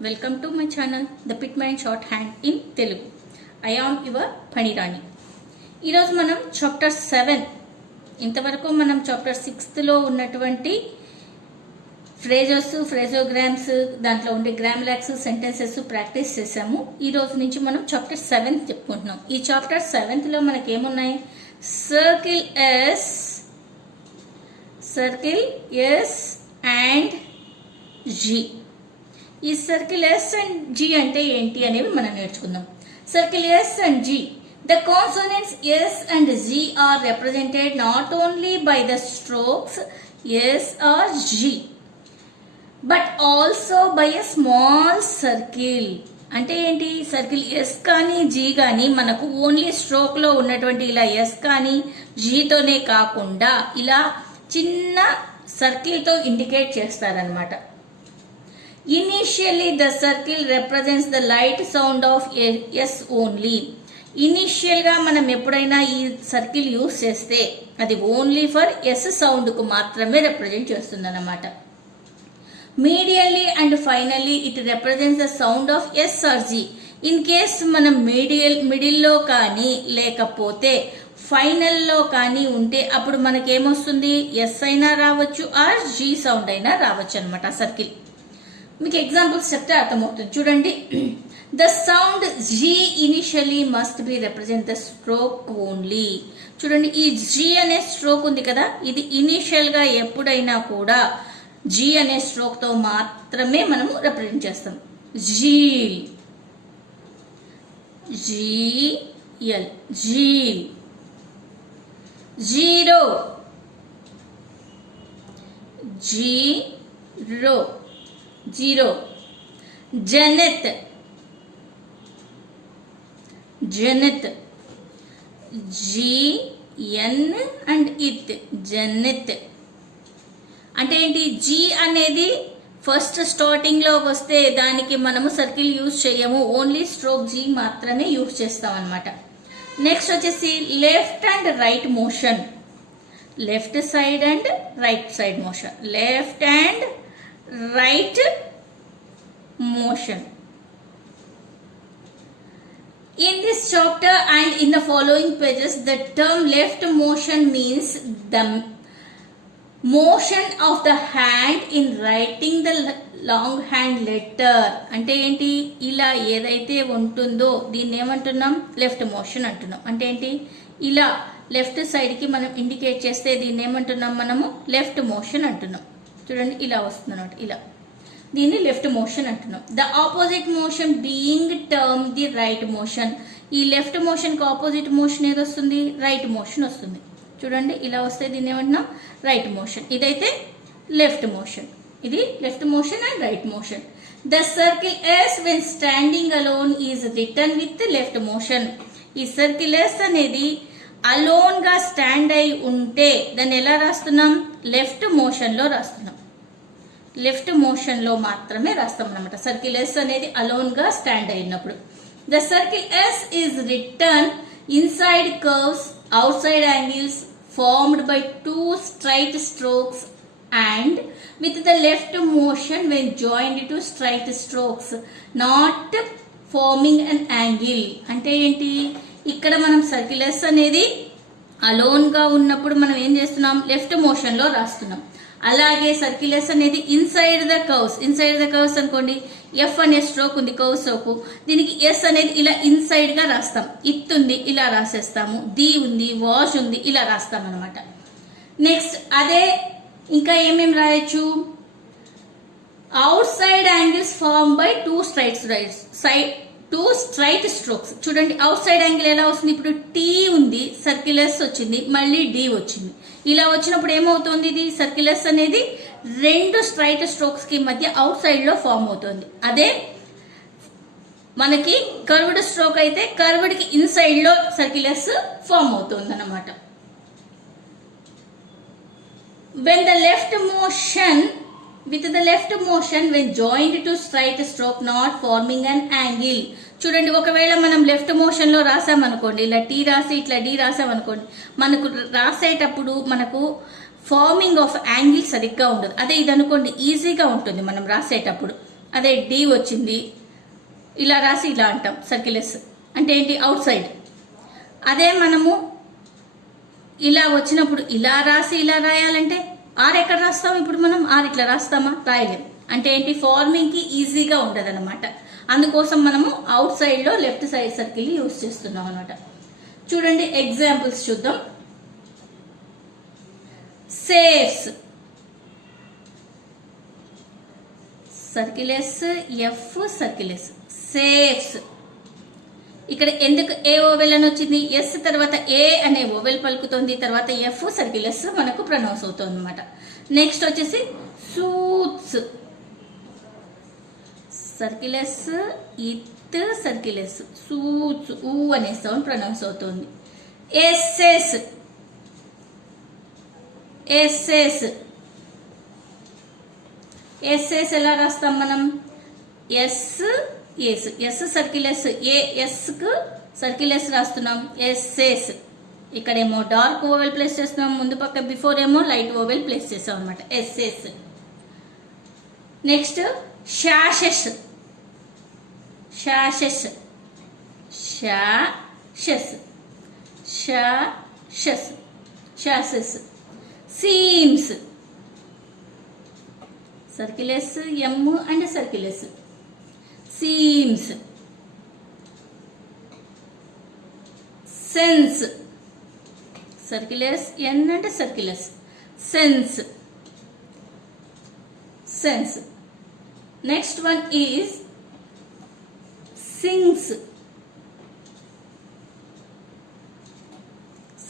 Welcome to my channel the pitman shorthand in Telugu. I am your Phanirani. ఈరోజు మనం చాప్టర్ 7, ఇంతవరకు మనం చాప్టర్ 6లో ఉన్నటువంటి ఫ్రేజెస్, ఫ్రేజోగ్రామ్స్, దాంట్లో ఉండే గ్రామలాక్స్, సెంటెన్సెస్ ప్రాక్టీస్ చేసాము. ఈ రోజు నుంచి మనం చాప్టర్ 7 చెప్పుకుంటున్నాం. ఈ చాప్టర్ 7లో మనకేమున్నాయి? Circle S and Z. ఈ సర్కిల్ ఎస్ అండ్ జీ అంటే ఏంటి అనేవి మనం నేర్చుకుందాం. Circle S and Z, the consonants S and Z are represented not only by the strokes S or Z but also by a small circle. అంటే ఏంటి? Circle yes కానీ జీ కానీ మనకు ఓన్లీ స్ట్రోక్ లో ఉన్నటువంటి ఇలా ఎస్ కానీ జీతోనే కాకుండా ఇలా చిన్న సర్కిల్ తో ఇండికేట్ చేస్తారనమాట. Initially, the circle represents the light sound of S only. Initial గా మనం ఎప్పుడైనా ఈ సర్కిల్ యూస్ చేస్తే అది ఓన్లీ ఫర్ ఎస్ సౌండ్ కు మాత్రమే రిప్రజెంట్ చేస్తుంది అన్నమాట. Medially and finally it represents the sound of S or Z. In case మనం మిడిల్లో కానీ లేకపోతే ఫైనల్లో కానీ ఉంటే అప్పుడు మనకేమొస్తుంది? ఎస్ అయినా రావచ్చు ఆర్ జీ సౌండ్ అయినా రావచ్చు అనమాట ఆ సర్కిల్. మీకు ఎగ్జాంపుల్స్ చెప్తే అర్థమవుతుంది. చూడండి, the sound G initially must be represent the stroke only. చూడండి, ఈ జీ అనే స్ట్రోక్ ఉంది కదా, ఇది ఇనిషియల్ గా ఎప్పుడైనా కూడా జీ అనే స్ట్రోక్ తో మాత్రమే మనము రిప్రజెంట్ చేస్తాం. Zeal, Z L, zeal. Zero, zero, zero. Zenith, zenith, Z N and ith, zenith. అంటే ఏంటి? జీ అనేది ఫస్ట్ స్టార్టింగ్ లో వస్తే దానికి మనము సర్కిల్ యూజ్ చేయము, ఓన్లీ స్ట్రోక్ జీ మాత్రమే యూజ్ చేస్తాం అనమాట. నెక్స్ట్ వచ్చేసి left and right motion, left side and right side motion, left and right motion. In this chapter and in the following pages, the term left motion means the motion of the hand in writing the long hand letter. అంటే ఏంటి? ఇలా ఏదైతే ఉంటుందో దీన్ని ఏమంటున్నాం? Left motion అంటున్నాం. అంటే ఏంటి? ఇలా లెఫ్ట్ సైడ్ కి మనం ఇండికేట్ చేస్తే దీన్ని ఏమంటున్నాం? మనము లెఫ్ట్ మోషన్ అంటున్నాం. చూడండి, ఇలా వస్తుంది అన్నమాట. ఇలా దీన్ని లెఫ్ట్ మోషన్ అంటున్నాం. The opposite motion being term the right motion. ఈ లెఫ్ట్ మోషన్ కి ఆపోజిట్ మోషన్ ఏది వస్తుంది? రైట్ మోషన్ వస్తుంది. చూడండి, ఇలా వస్తే దీన్ని ఏమంటున్నాం? Right motion. ఇదైతే లెఫ్ట్ మోషన్. ఇది left motion and right motion. The circle S when standing alone is written with left motion. ఈ సర్కిల్ ఎస్ అనేది అలోన్ గా స్టాండ్ అయి ఉంటే దాన్ని ఎలా రాస్తున్నాం? లెఫ్ట్ మోషన్ లో రాస్తున్నాం. లెఫ్ట్ మోషన్ లో మాత్రమే రాస్తాం అన్నమాట. సర్కిల్ ఎస్ అనేది అలోన్ గా స్టాండ్ అయినప్పుడు. The circle S is return inside curves, outside angles formed by 2 straight strokes and with the left motion when joined to straight strokes, not forming an angle. అంటే ఏంటి? ఇక్కడ మనం circle S అనేది alone గా ఉన్నప్పుడు మనం ఏం చేస్తున్నాం? లెఫ్ట్ మోషన్ లో రాస్తున్నాం. అలాగే సర్కిల్ ఎస్ అనేది inside the curves, inside the curves అనుకోండి, ఎఫ్ అనే స్ట్రోక్ ఉంది, కర్వ్ స్ట్రోక్, దీనికి ఎస్ అనేది ఇలా ఇన్సైడ్ గా రాస్తాం. ఇత్ ఉంది, ఇలా రాసేస్తాము. ది ఉంది, వాష్ ఉంది, ఇలా రాస్తాం అనమాట. నెక్స్ట్ అదే ఇంకా ఏమేమి రాయొచ్చు? Outside angles form by 2 straight strokes. చూడండి, అవుట్ సైడ్ యాంగిల్ ఎలా వస్తుంది? ఇప్పుడు టీ ఉంది, సర్కిల్ ఎస్ వచ్చింది, మళ్ళీ డి వచ్చింది. ఇలా వచ్చినప్పుడు ఏమవుతుంది? ఇది సర్కిల్ ఎస్ అనేది 2 straight strokes కి మధ్య అవుట్ సైడ్ లో ఫార్మ్ అవుతుంది. అదే మనకి కర్వ్డ్ స్ట్రోక్ అయితే కర్వ్డ్ కి ఇన్సైడ్ లో సర్కిల్ ఎస్ ఫార్మ్ అవుతుంది అన్నమాట. When the left motion with the left motion when joined to straight stroke not forming an angle. చూడండి, ఒకవేళ మనం లెఫ్ట్ మోషన్ లో రాసామనుకోండి, ఇలా టీ రాసి ఇట్లా డి రాసామనుకోండి, మనకు రాసేటప్పుడు మనకు ఫార్మింగ్ ఆఫ్ యాంగిల్ సరిగ్గా ఉండదు. అదే ఇది అనుకోండి ఈజీగా ఉంటుంది మనం రాసేటప్పుడు. అదే డి వచ్చింది, ఇలా రాసి ఇలా అంటాం సర్కిలెస్. అంటే ఏంటి? Out side. అదే మనము ఇలా వచ్చినప్పుడు ఇలా రాసి ఇలా రాయాలంటే ఆర్ ఎక్కడ రాస్తాం? ఇప్పుడు మనం ఆర్ ఇట్లా రాస్తామా? రాయలేం. అంటే ఏంటి? ఫార్మింగ్కి ఈజీగా ఉండదు అనమాట. అందుకోసం మనము అవుట్ సైడ్లో లెఫ్ట్ సైడ్ సర్కిల్ యూజ్ చేస్తున్నాం అనమాట. చూడండి ఎగ్జాంపుల్స్ చూద్దాం. Safes, circle S, F circle S, safes. ఇక్కడ ఎందుకు ఏ ఓవెల్ అని వచ్చింది? ఎస్ తర్వాత ఏ అనే ఓవెల్ పలుకుతుంది, తర్వాత ఎఫ్ సర్కిలెస్ మనకు ప్రొనౌన్స్ అవుతుంది అనమాట. నెక్స్ట్ వచ్చేసి సూట్స్, సర్కిలెస్, ఇత్ సర్కిలెస్, సూట్స్, ఊ అనే సౌండ్ ప్రొనౌన్స్ అవుతుంది. ఎస్ఎస్, ఎస్ఎస్, ఎస్ఎస్ ఎలా రాస్తాం మనం? ఎస్ ఎస్, ఎస్ సర్కిలెస్, ఏ ఎస్ కు సర్కిలెస్ రాస్తున్నాం, ఎస్ఎస్. ఇక్కడేమో డార్క్ ఓవెల్ ప్లేస్ చేస్తున్నాం, ముందు పక్క బిఫోర్ ఏమో లైట్ ఓవెల్ ప్లేస్ చేస్తాం అనమాట, S S. Next sashes, sashes, sashes, sashes, sashes. Seems, circle S, M and circle S, seems. Sense, circle S, N and circle S, sense, sense. Next one is sings,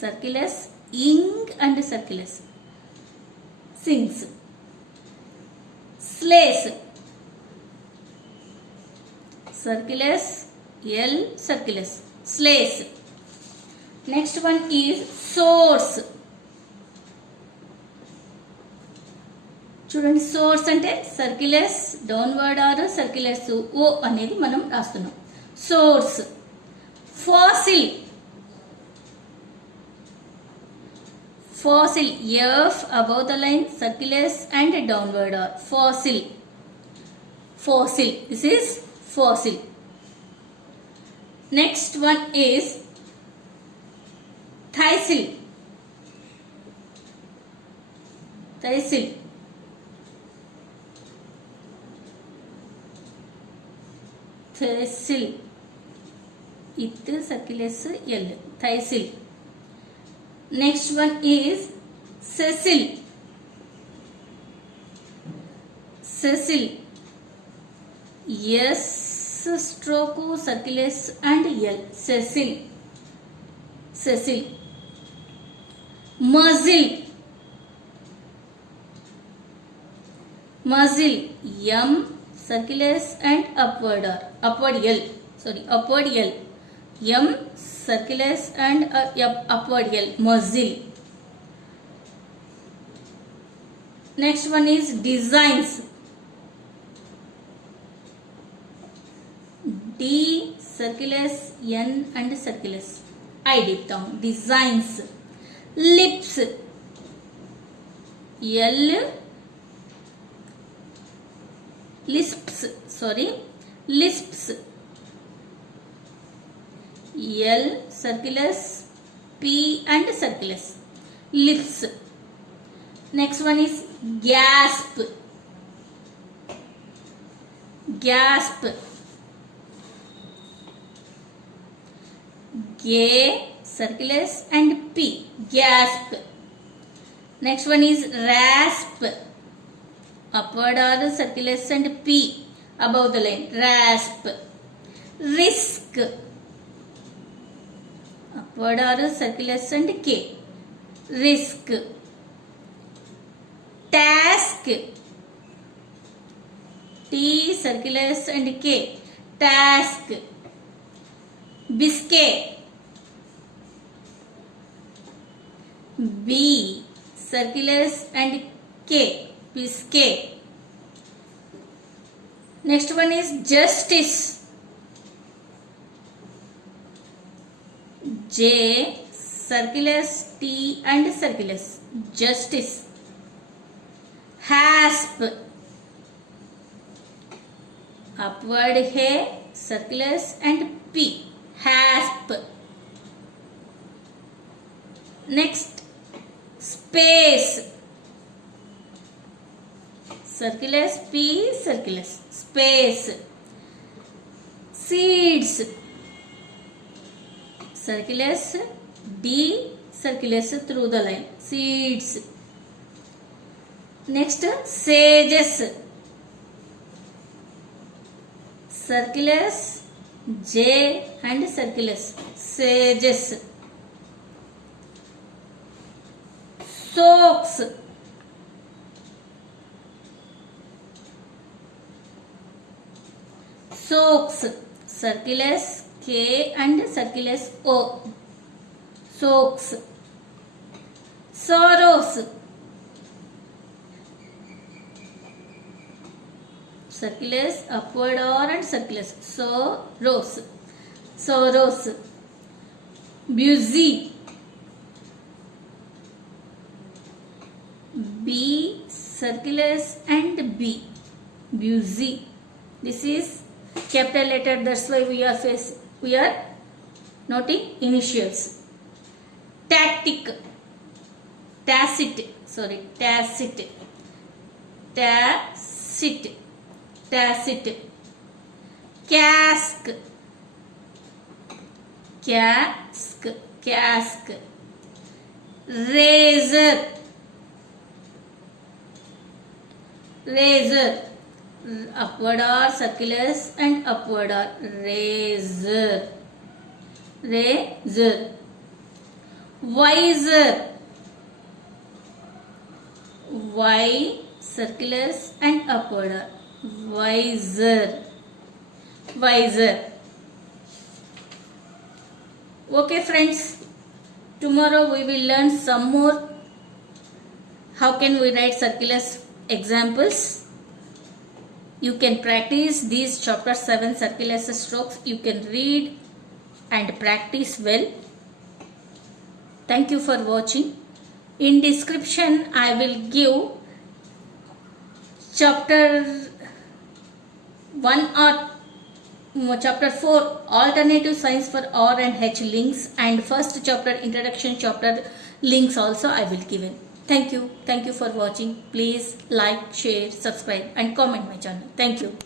circle S, ing and circle S, sings. Slays, circle S, L circle S, slays. Next one is source. చూడండి source అంటే circle S, downward R circle S ఓ అనేది మనం రాస్తున్నాం, source. Fossil, fossil, F above the line, circulus and downward R, fossil, fossil, this is fossil. Next one is thysil, thysil, thysil, it circulus L, thysil. Next one is sessile, sessile, S stroke circulus and L, sessile, sessile. Muzzle, muzzle, M circulus and upward R, upward L, sorry, upward L, M circulus and upward L, muzzle. Next one is designs, D circulus, N and circulus, I dip down, designs. Lips, L, lisps, sorry, lisps, L circulus, P and circulus, lips. Next one is gasp, gasp, G circulus and P, gasp. Next one is rasp, upward R circulus and P above the line, rasp. Risk, upward R circulus and K, risk. Task, T circulus and K, task. Biscay, B circulus and K, biscay. Next one is justice, J circulus, T and circulus, justice. Hasp, upward है circulus and P hasp. Next space, circulus P circulus space. Seeds, circulus D circulus through the line, seeds. Next sages, circulus J and circulus sages. Soaks, soaks, circulus K and circulus O, soaks. Sorrows, circulus upward or and circulus sorrows, sorrows. Busy, B circulus and B, busy. This is capital letter, that's why we are noting initials. Tactic, tacit, tacit, tacit, tacit. Cask, cask, cask. Razor, razor, upward or circulus and upward or, razor, razor. Visor, Y circulus and upward or, visor, visor. Okay friends, tomorrow we will learn some more how can we write circulus examples. You can practice these chapter 7 circulus strokes. You can read and practice well. Thank you for watching. In description I will give chapter 1 or chapter 4 alternative signs for R and H links, and first chapter introduction chapter links also I will give in. Thank you for watching. Please like, share, subscribe and comment my channel. Thank you.